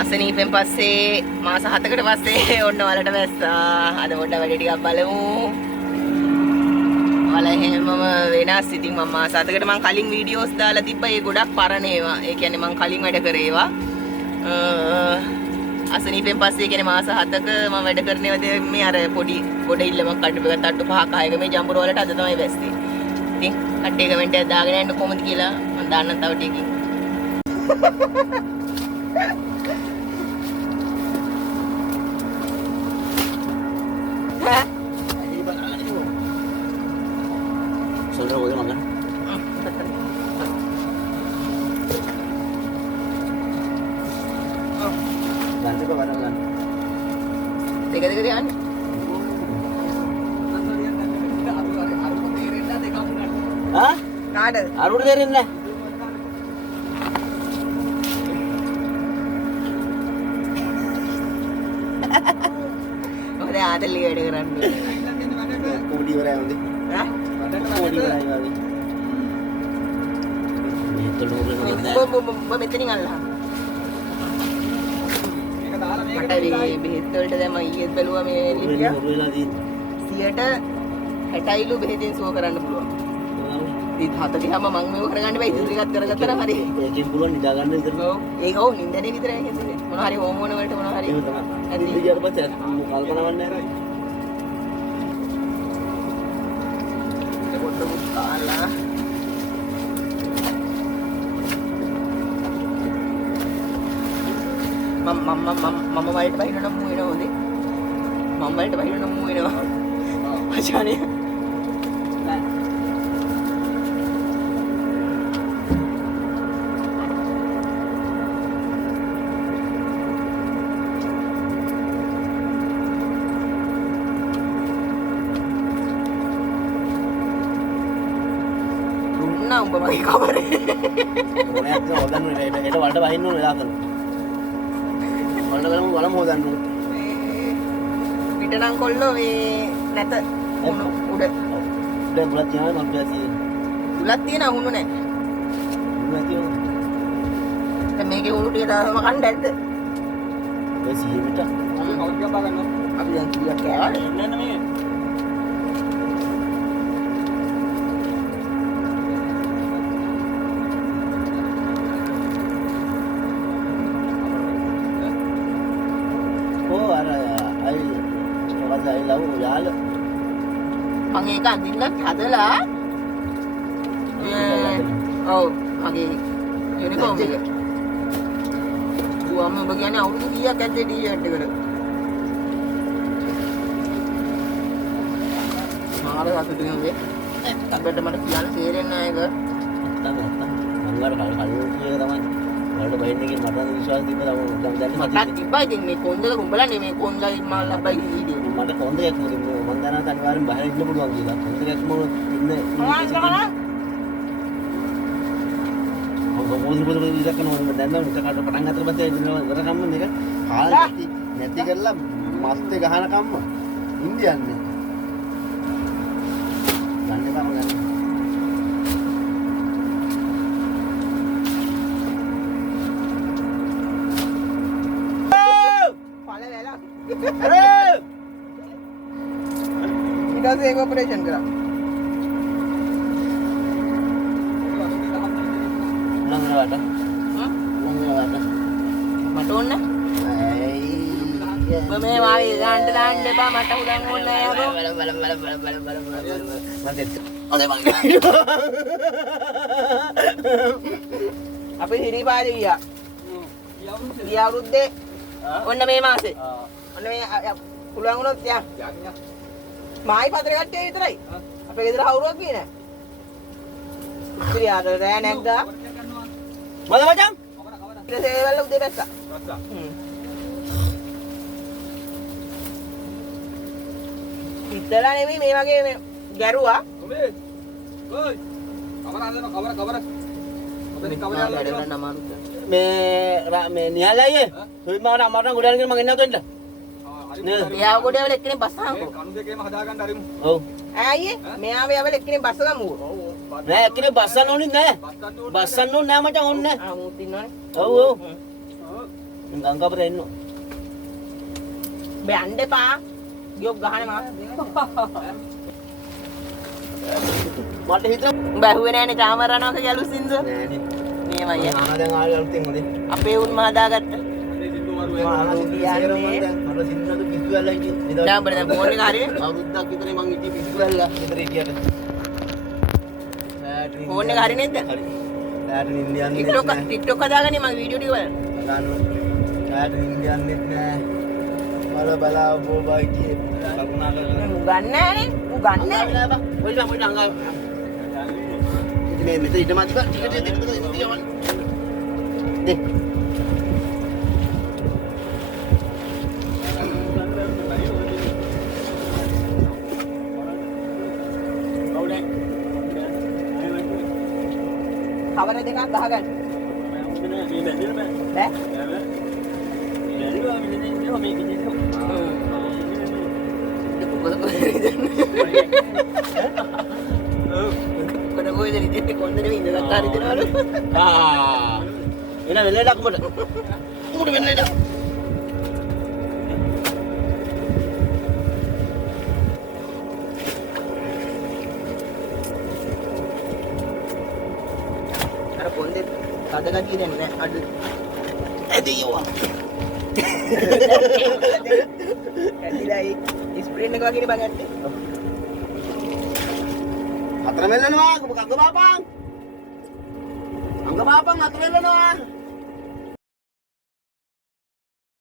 අසනීපෙන් පස්සේ මාස 7කට පස්සේ ඔන්න වලට වැස්සා. අද පොඩ්ඩක් වැඩ ටිකක් බලමු. වල එහෙමම වෙනස්. ඉතින් මම මාස 7කට මම කලින් වීඩියෝස් දාලා තිබ්බා. ඒ ගොඩක් පරණ ඒවා. ඒ කියන්නේ මම කලින් වැඩ කරේ ඒවා. අසනීපෙන් පස්සේ කියන්නේ මාස 7ක මම වැඩ කරනේවද මේ අර පොඩි ගොඩ ඉල්ලමක් කඩපු එක තට්ටු 5ක 6ක මේ ජම්බුර වලට අද තමයි වැස්සේ. ඉතින් කට්ටිය කමෙන්ට් එකක් දාගෙන යන්න කොහොමද කියලා මම දාන්නම් තව ටිකකින්. Saudara boleh makan? Ganti apa kadang kan? Tiga-tiga dia kan? Hah? Ada. Arur derin lah. Oh, dia ada lihat dengan ni. Kodi orang ni. Hah? Kodi orang ni. Itu dulu ni. මෙතනින් අල්ලහන්. මට බෙහෙත් වලට දැන් මම ඊයේත් බැලුවා මේ ලිපිය. 60යිලු බෙහෙතෙන් සුව කරන්න පුළුවන්. ඉතින් හත දිහාම මම මේක කරගන්න බෑ. ඉතින් ටිකක් කරගත්තා නම් හරි. ඒකෙන් පුළුවන් නිදා ගන්න විතර. ඔව්. ඒක ඔව් නින්දනේ විතරයි කියන්නේ. මොන හරි හෝමෝන වලට මොන හරි. එහෙම තමයි. ඉතින් ඊට පස්සේ කල්පනා වන්නේ නැහැ. ඒක පොඩ්ඩක් කාලා. මම වලට බහින්න නම් මූ වෙනවා හොඳේ. මම වලට බහින්න නම් මූ වෙනවා. අචානේ. දුන්නා උඹ මගේ කවරේ. මොනයක් හොදන්න ඒක වලට බහින්න ඕනේ දාතන. වලට බලමු හොදන්න ඕනේ. පිටනම් කොල්ලෝ මේ නැත උඩ දැන් බුලත් තියනවා මම දැසියේ. බුලත් තියෙන උණු නැහැ. බුලත් තියනවා. දැන් මේකේ උණු ටික දාම කන්න ඇද්ද? දැසියේ පිට. අපි කවුද ගපා ගන්නවා? අපි දැන් කීයක් කෑවද? එන්න මේ. මම ඒක අඳින්නත් හදලා ඔව් මගේ යුනිෆෝම් එක දුවම ඔබ කියන්නේ අවුරුදු කීයක් ඇද්ද ටී-ෂර්ට් එකට මාර සතුටින් ඔබේ අපිට මට කියන්න තේරෙන්නේ නැහැ ඒක මංගල කලින් කියන තමයි වලට බහින්න කියන මට විශ්වාස තිබ්බා තමයි දැන් මට තිබ්බා ඉතින් මේ කොන්දල උඹලා නෙමෙයි කොන්දල මල් ලබයි ඉන්නේ මට කොන්දයක් මම දැනට අනිවාර්යෙන් බහිර ඉන්න පුළුවන් කියලා කොන්දයක් මම ඉන්නේ පොඩි විදිහක් කරනවා දැන් නම් ඉතකට පටන් ගන්නතර පස්සේ ඉවර කම්ම එක කාලා නැති කරලා මස්තේ ගහන කම්ම ඉන්දියන්නේ ගන්න බෑ ගන්න ඊට පස්සේ ඒක ඔපරේෂන් කරා මට ඕන ඔබ මේ වාගේ ගන්න දාන්න එපා මට උදන් ඕනේ නැහැ අපි හිරිපාද ගියා ගිය අවුරුද්දේ ඔන්න මේ මාසේ ඔන්න මේ පුළුවන් වුණොත් යා මායි පතර කට්ටිය විතරයි අපේ ගෙදර හවුරුවක් ගියේ නැහැ ඉතින් ආර රෑ නැග්ගා මොකද මචං ඊට සේවල උදේ බැස්සා ඉතලා නෙමෙයි මේ වගේ මේ ගැරුවා ඔබේ ඔයි කවර හදන කවර ඔතන කවර වැඩ නමාරුත් මේ නිහල් අයියේ සුවිමාට අමාරුනම් ගොඩාගෙන මම එන්න උතෙන්ට එයාව ගොඩේවල එක්කෙනෙක් බස්සහම්කෝ කණු දෙකේම හදාගන්න හරිමු ඔව් අයියේ මෙයාව යවල එක්කෙනෙක් බස්සගමු නෑ එක්කෙනෙක් බස්සන්න ඕනේ නෑ බස්සන්න ඕනේ නෑ මචං ඕනේ ආ මූත් ඉන්නවනේ ඔව් ඔව් ගංගාපුර එන්න. බෑන්ඩ එපා. ගියොත් ගහනවා. මට හිතෙනවා උඹ ඇහුවේ නෑනේ චාමරණවක ගැලු සින්දුව. නෑනේ. මේවයි. ආනා දැන් ආයෙ අලුතෙන් හොදේ. අපේ උන් මහදාගත්ත. ආනා සිද්ධ සේරම දැන් මට සින්නද පිස්සු වැල්ලා ඉන්නේ. දැන් අපිට දැන් ෆෝන් එක හරිනේ. අවුරුද්දක් විතරේ මං ඉති පිස්සු වැල්ලා ගෙදර හිටියට. ෆෝන් එක හරිනේ නැද්ද? හරි. ඩාට නින්ද යන්නේ TikTok හදාගන්නේ මගේ වීඩියෝ ටික බලන්න. ඩාට නින්ද යන්නේ නැහැ. බලා බෝබා කියේ කරුණා කරලා උගන්නේ නෑනේ. උගන්නේ. ඔයිලා අංගා මේ මෙතන ඉඳ මාතික ටික ටික දෙක දෙක යවන්න දෙ කවර දෙකක් ගහගන්න. බෑ. කොයි දෙයක් කොන්දේ ඉඳලා හරි දෙනවලු. එන වෙලෙඩක් උඹට උඹට වෙලෙඩ අර කොන්දේ කඩගතිය දෙන්නේ නැහැ අඩු. ඇදියවා ඇදිලා ඒ ස්ප්‍රින් එක වගේ බං ඇත්තේ. අතර මෙල්ලනවා අංග බාපන් අතර මෙල්ලනවා